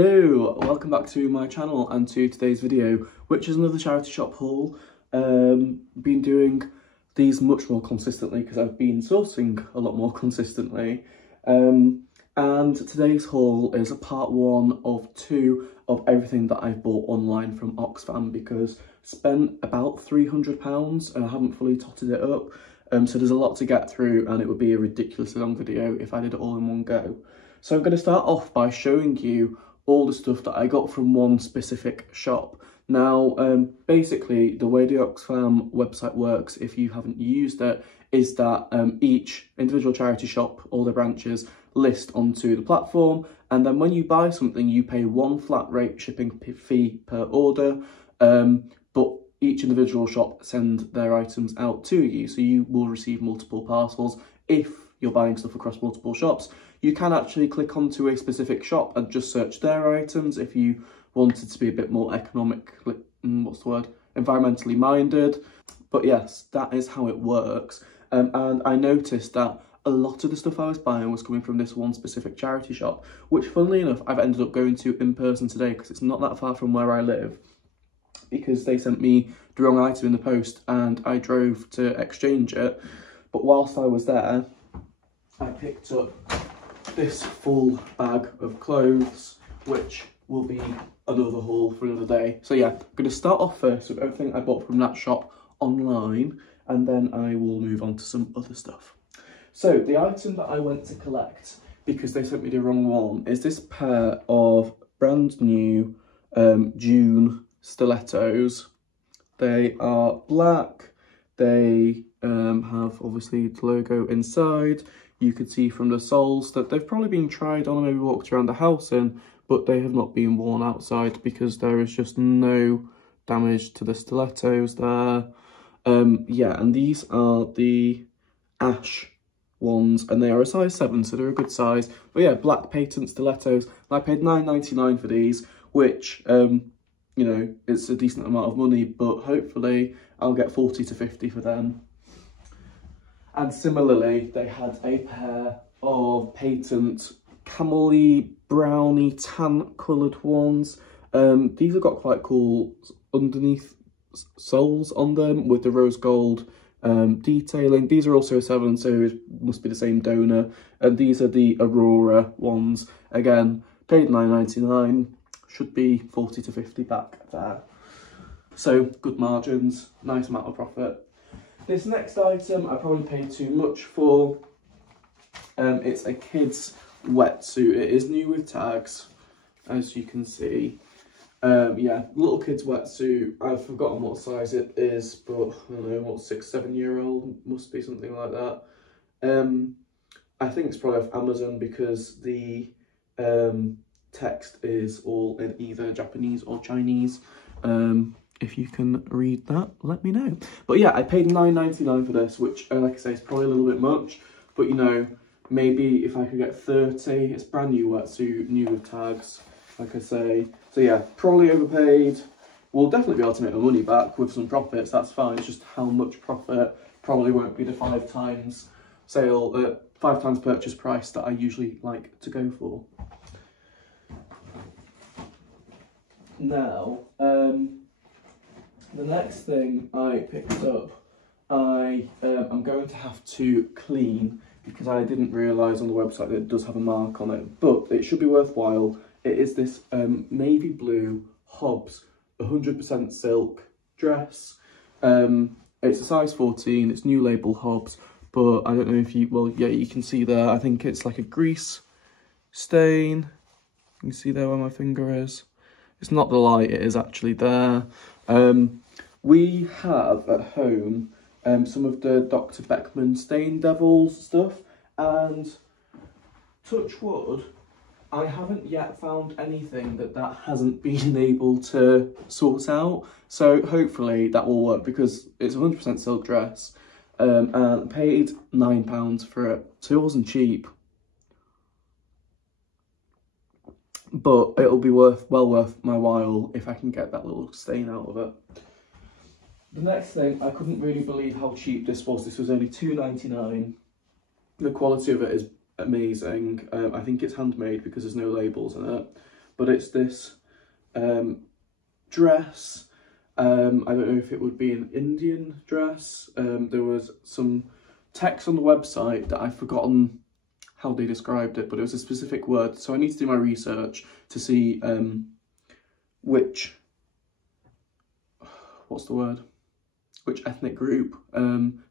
Hello, welcome back to my channel and to today's video, which is another charity shop haul. Been doing these much more consistently because I've been sourcing a lot more consistently. And today's haul is a part one of two of everything that I've bought online from Oxfam, because I spent about £300 and I haven't fully totted it up. So there's a lot to get through and it would be a ridiculously long video if I did it all in one go. So I'm going to start off by showing you all the stuff that I got from one specific shop. Now, basically, the way the Oxfam website works, if you haven't used it, is that each individual charity shop, all their branches, list onto the platform, and then when you buy something, you pay one flat rate shipping fee per order, but each individual shop send their items out to you, so you will receive multiple parcels. If you're buying stuff across multiple shops, you can actually click onto a specific shop and just search their items if you wanted to be a bit more environmentally minded. But yes, that is how it works. And I noticed that a lot of the stuff I was buying was coming from this one specific charity shop, which funnily enough, I've ended up going to in person today because it's not that far from where I live, because they sent me the wrong item in the post and I drove to exchange it. But whilst I was there, I picked up this full bag of clothes, which will be another haul for another day. So yeah, I'm going to start off first with everything I bought from that shop online, and then I will move on to some other stuff. So the item that I went to collect, because they sent me the wrong one, is this pair of brand new June stilettos. They are black. They have obviously the logo inside. You could see from the soles that they've probably been tried on and maybe walked around the house in, but they have not been worn outside because there is just no damage to the stilettos there. Yeah, and these are the ash ones, and they are a size 7, so they're a good size. But yeah, black patent stilettos. And I paid £9.99 for these, which, you know, it's a decent amount of money, but hopefully I'll get 40 to 50 for them. And similarly, they had a pair of patent camely browny tan coloured ones. These have got quite cool underneath soles on them with the rose gold detailing. These are also a 7, so it must be the same donor. And these are the Aurora ones. Again, paid £9.99, should be 40 to 50 back there. So good margins, nice amount of profit. This next item I probably paid too much for. It's a kid's wetsuit. It is new with tags, as you can see. Yeah, little kid's wetsuit. I've forgotten what size it is, but I don't know, what, 6, 7 year old, must be something like that. I think it's probably off Amazon because the text is all in either Japanese or Chinese. If you can read that, let me know. But yeah, I paid £9.99 for this, which, like I say, is probably a little bit much. But, you know, maybe if I could get 30, it's brand new wetsuit, new with tags, like I say. So yeah, probably overpaid. We'll definitely be able to make the money back with some profits, that's fine. It's just how much profit probably won't be the 5 times sale, 5 times purchase price that I usually like to go for. Now, the next thing I picked up, I'm going to have to clean because I didn't realise on the website that it does have a mark on it, but it should be worthwhile. It is this navy blue Hobbs 100% silk dress. It's a size 14, it's new label Hobbs, but I don't know if you, well, yeah, you can see there, I think it's like a grease stain. You can see there where my finger is. It's not the light, it is actually there. We have at home some of the Dr. Beckman Stain Devils stuff, and touch wood, I haven't yet found anything that hasn't been able to sort out. So hopefully that will work, because it's a 100% silk dress, and paid £9 for it, so it wasn't cheap. But it'll be well worth my while if I can get that little stain out of it. The next thing, I couldn't really believe how cheap this was. This was only £2.99. The quality of it is amazing. I think it's handmade because there's no labels in it. but it's this dress. I don't know if it would be an Indian dress. There was some text on the website that I've forgotten how they described it, but it was a specific word. So I need to do my research to see which ethnic group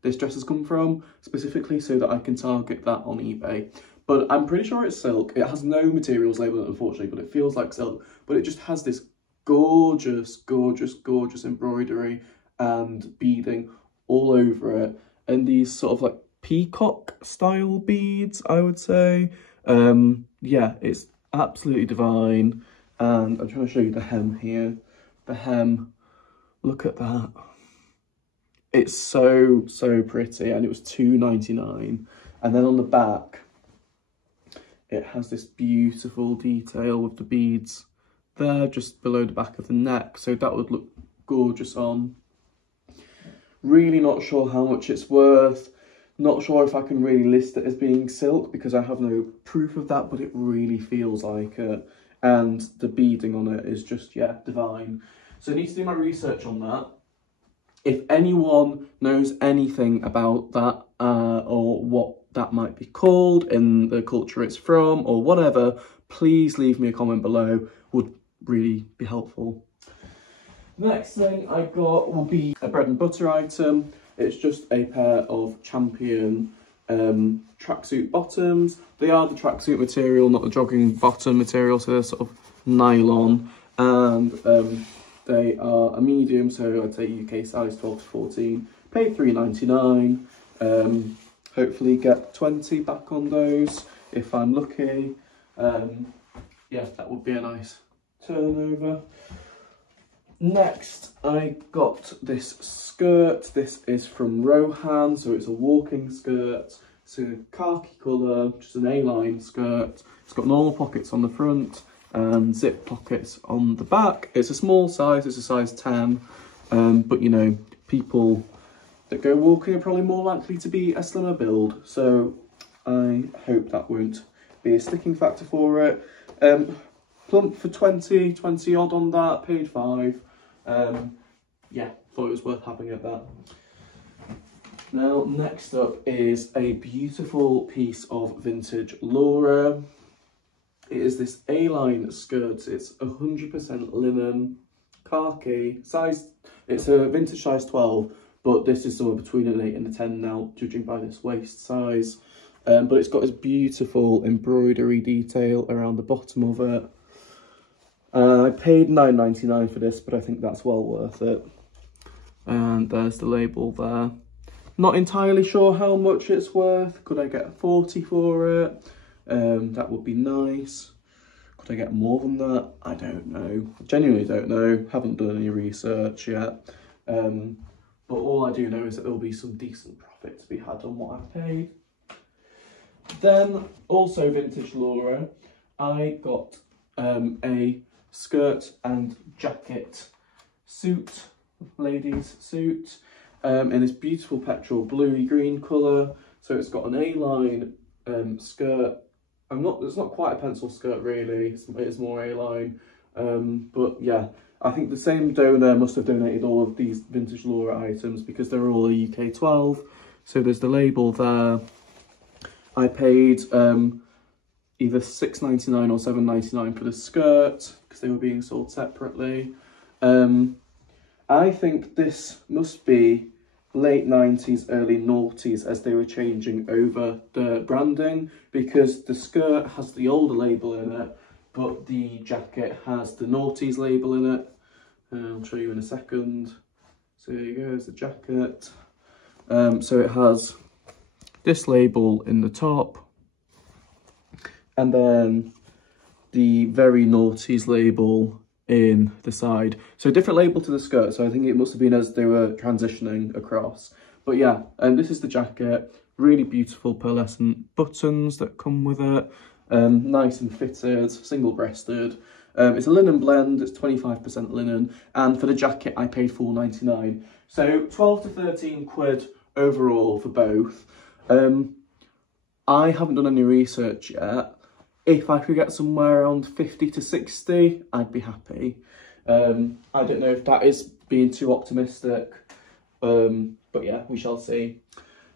this dress has come from specifically, so that I can target that on eBay. But I'm pretty sure it's silk. It has no materials label, unfortunately, but it feels like silk. But it just has this gorgeous, gorgeous, gorgeous embroidery and beading all over it, and these sort of like peacock style beads, I would say. Yeah, it's absolutely divine. And I'm trying to show you the hem here. The hem, look at that. It's so, so pretty, and it was £2.99. And then on the back, it has this beautiful detail with the beads there, just below the back of the neck. So that would look gorgeous on. Really not sure how much it's worth. Not sure if I can really list it as being silk, because I have no proof of that, but it really feels like it. And the beading on it is just, yeah, divine. So I need to do my research on that. If anyone knows anything about that, or what that might be called in the culture it's from, or whatever, please leave me a comment below. Would really be helpful. Next thing I got will be a bread and butter item. It's just a pair of Champion tracksuit bottoms. They are the tracksuit material, not the jogging bottom material, so they're sort of nylon, and they are a medium, so I'd say UK size 12 to 14. Paid £3.99. Hopefully get 20 back on those if I'm lucky. Yeah, that would be a nice turnover. Next, I got this skirt. This is from Rohan, so it's a walking skirt. It's a khaki colour, just an A-line skirt. It's got normal pockets on the front and zip pockets on the back. It's a small size, it's a size 10, but you know, people that go walking are probably more likely to be a slimmer build, so I hope that won't be a sticking factor for it. Plump for 20 odd on that, paid 5. Yeah, thought it was worth having at that. Now, next up is a beautiful piece of vintage Laura. It is this A-line skirt. It's 100% linen, khaki, size, it's a vintage size 12, but this is somewhere between an 8 and a 10 now, judging by this waist size. But it's got this beautiful embroidery detail around the bottom of it. I paid £9.99 for this, but I think that's well worth it. And there's the label there. Not entirely sure how much it's worth. Could I get 40 for it? That would be nice. Could I get more than that? I don't know. I genuinely don't know. Haven't done any research yet. But all I do know is that there will be some decent profit to be had on what I've paid. Then, also vintage Laura, I got a skirt and jacket suit, ladies suit, in this beautiful petrol bluey green colour. So it's got an A-line skirt. It's not quite a pencil skirt really, it's more A-line. But yeah, I think the same donor must have donated all of these vintage Laura items because they're all a UK 12. So there's the label there. I paid either £6.99 or £7.99 for the skirt because they were being sold separately. I think this must be late 90s, early noughties, as they were changing over the branding, because the skirt has the older label in it, but the jacket has the noughties label in it. I'll show you in a second. So there you go, there's the jacket. So it has this label in the top, and then the very noughties label in the side. So a different label to the skirt, so I think it must have been as they were transitioning across. But yeah, and this is the jacket. Really beautiful pearlescent buttons that come with it. Nice and fitted, single-breasted. It's a linen blend, it's 25% linen, and for the jacket I paid £4.99. So 12 to 13 quid overall for both. I haven't done any research yet, if I could get somewhere around 50 to 60, I'd be happy. I don't know if that is being too optimistic, but yeah, we shall see.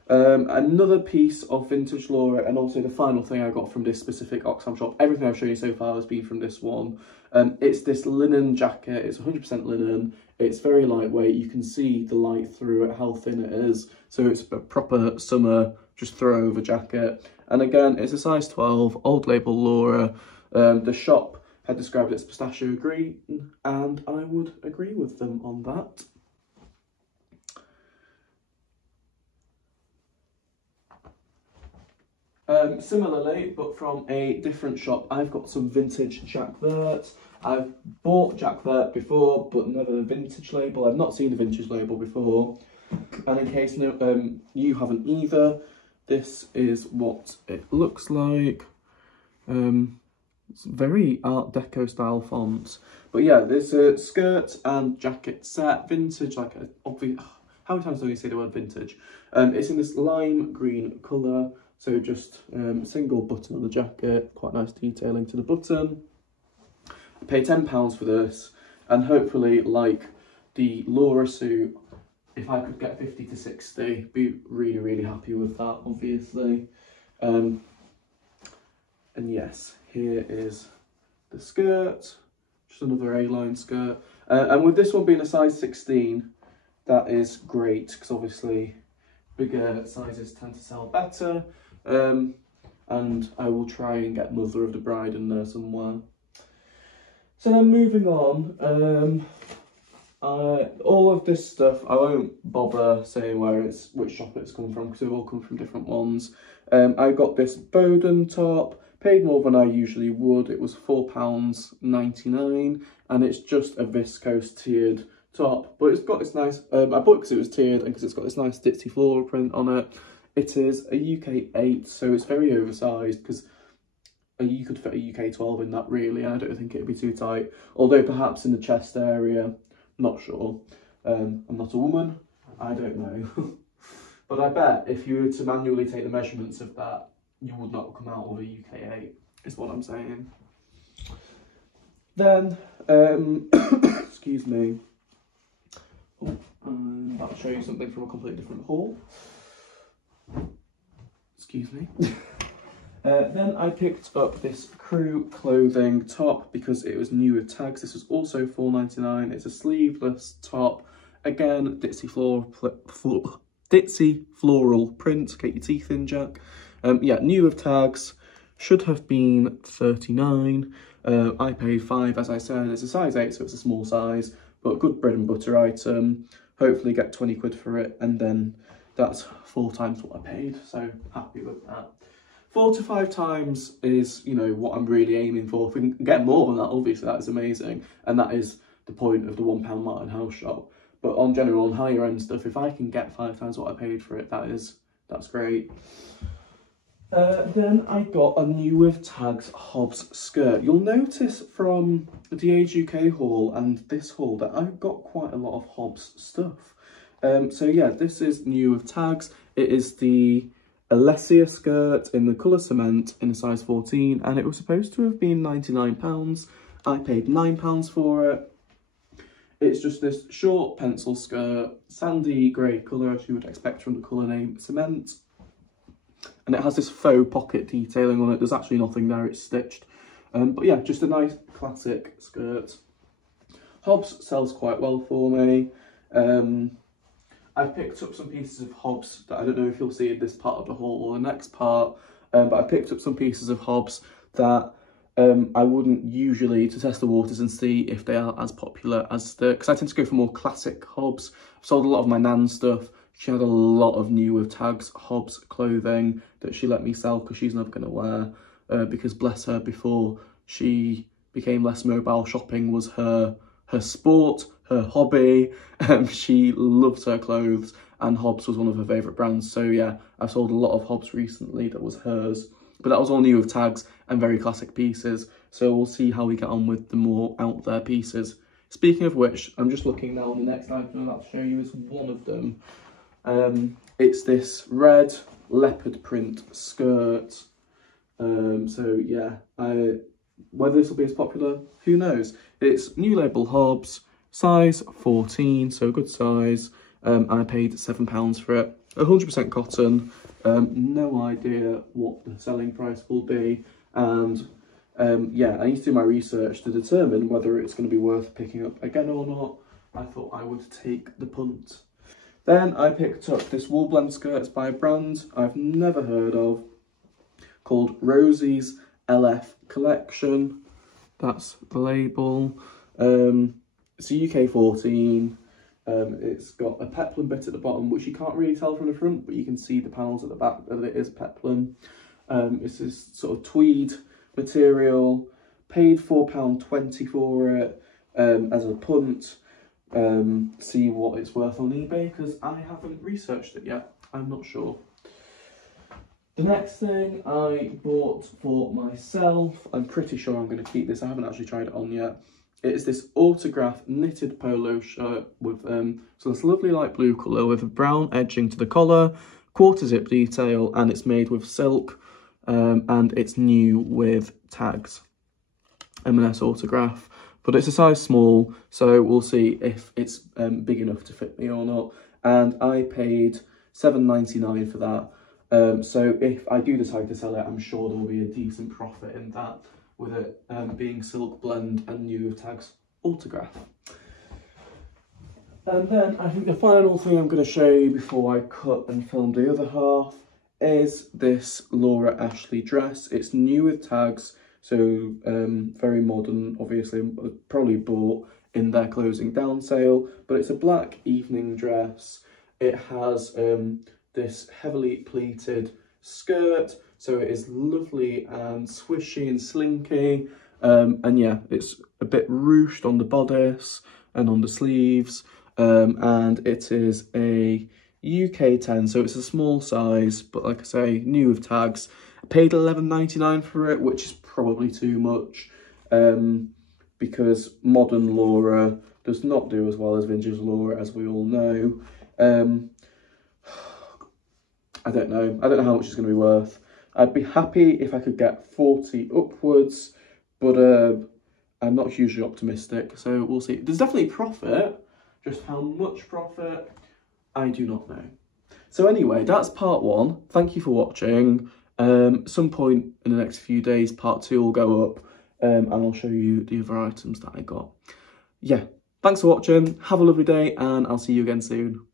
Another piece of vintage Laura, and also the final thing I got from this specific Oxfam shop. Everything I've shown you so far has been from this one. It's this linen jacket. It's 100% linen. It's very lightweight. You can see the light through it, how thin it is. So it's a proper summer, just throw over jacket. And again, it's a size 12, old label Laura. The shop had described it as pistachio green, and I would agree with them on that. Similarly, but from a different shop, I've got some vintage Jack Vert. I've bought Jack Vert before, but never the vintage label. I've not seen the vintage label before. And in case you haven't either, this is what it looks like. It's very Art Deco style fonts. But yeah, there's a skirt and jacket set, vintage, like a obvious. How many times do you say the word vintage? It's in this lime green colour. So just a single button on the jacket, quite nice detailing to the button. I paid £10 for this, and hopefully, like the Laura suit, if I could get 50 to 60, be really, really happy with that, obviously. And yes, here is the skirt, just another A-line skirt. And with this one being a size 16, that is great, because obviously bigger sizes tend to sell better. And I will try and get Mother of the Bride in there somewhere. So then moving on, all of this stuff, I won't bother saying which shop it's come from, because they all come from different ones. I got this Bowden top, paid more than I usually would. It was £4.99, and it's just a viscose tiered top, but it's got this nice, I bought it because it was tiered and because it's got this nice ditzy floral print on it. It is a UK 8, so it's very oversized, because you could fit a UK 12 in that really, and I don't think it'd be too tight. Although perhaps in the chest area, not sure. I'm not a woman, I don't know. But I bet if you were to manually take the measurements of that, you would not come out with a UK 8, is what I'm saying. Then, excuse me. Oh, I'm about to show you something from a completely different haul. Excuse me. Then I picked up this crew clothing top because it was new with tags. This was also £4.99. It's a sleeveless top. Again, ditzy floral print. Get your teeth in, Jack. Yeah, new with tags. Should have been £39. I paid £5, as I said. It's a size 8, so it's a small size, but good bread and butter item. Hopefully get 20 quid for it, and then that's 4 times what I paid, so happy with that. 4 to 5 times is, you know, what I'm really aiming for. If we can get more than that, obviously that is amazing, and that is the point of the £1 Martin House shop. But on general, on higher end stuff, if I can get 5 times what I paid for it, that's great. Then I got a new with tags Hobbs skirt. You'll notice from the Age UK haul and this haul that I've got quite a lot of Hobbs stuff. So yeah, this is new with tags. It is the Alessia skirt in the colour cement in a size 14, and it was supposed to have been £99. I paid £9 for it. It's just this short pencil skirt, sandy grey colour, as you would expect from the colour name cement. And it has this faux pocket detailing on it. There's actually nothing there, it's stitched. But yeah, just a nice classic skirt. Hobbs sells quite well for me. I've picked up some pieces of Hobbs that I don't know if you'll see in this part of the haul or the next part, but I picked up some pieces of Hobbs that I wouldn't usually, to test the waters and see if they are as popular as because I tend to go for more classic Hobbs. I've sold a lot of my nan's stuff. She had a lot of new with tags Hobbs clothing that she let me sell because she's never going to wear, because bless her, before she became less mobile, shopping was her sport, her hobby. She loves her clothes, and Hobbs was one of her favourite brands. So yeah, I've sold a lot of Hobbs recently that was hers, but that was all new with tags and very classic pieces. So we'll see how we get on with the more out there pieces. Speaking of which, I'm just looking now, the next item I'm about to show you is one of them. It's this red leopard print skirt. So yeah, whether this will be as popular, who knows. It's New Label Hobbs, size 14, so a good size. I paid £7 for it, 100% cotton. No idea what the selling price will be, and yeah, I need to do my research to determine whether it's going to be worth picking up again or not. I thought I would take the punt. Then I picked up this wool blend skirts by a brand I've never heard of, called Rosie's LF Collection. That's the label. It's a UK 14. It's got a peplum bit at the bottom, which you can't really tell from the front, but you can see the panels at the back that it is peplum. It's this sort of tweed material. Paid £4.20 for it as a punt. See what it's worth on eBay, because I haven't researched it yet. I'm not sure. The next thing I bought for myself, I'm pretty sure I'm going to keep this. I haven't actually tried it on yet. It is this autograph knitted polo shirt with so this lovely light blue colour with a brown edging to the collar, quarter zip detail, and it's made with silk, and it's new with tags. M&S autograph, but it's a size small, so we'll see if it's big enough to fit me or not. And I paid £7.99 for that. So if I do decide to sell it, I'm sure there will be a decent profit in that, with it being silk blend and new with tags autograph. And then I think the final thing I'm going to show you before I cut and film the other half is this Laura Ashley dress. It's new with tags, so very modern, obviously, probably bought in their closing down sale, but it's a black evening dress. It has this heavily pleated skirt, so it is lovely and swishy and slinky, and yeah, it's a bit ruched on the bodice and on the sleeves, and it is a UK 10, so it's a small size, but like I say, new with tags. I paid £11.99 for it, which is probably too much, because modern Laura does not do as well as vintage Laura, as we all know. I don't know how much it's going to be worth. I'd be happy if I could get 40 upwards, but I'm not hugely optimistic, so we'll see. There's definitely profit, just how much profit, I do not know. So anyway, that's part one. Thank you for watching. Some point in the next few days, part two will go up, and I'll show you the other items that I got. Yeah, thanks for watching, have a lovely day, and I'll see you again soon.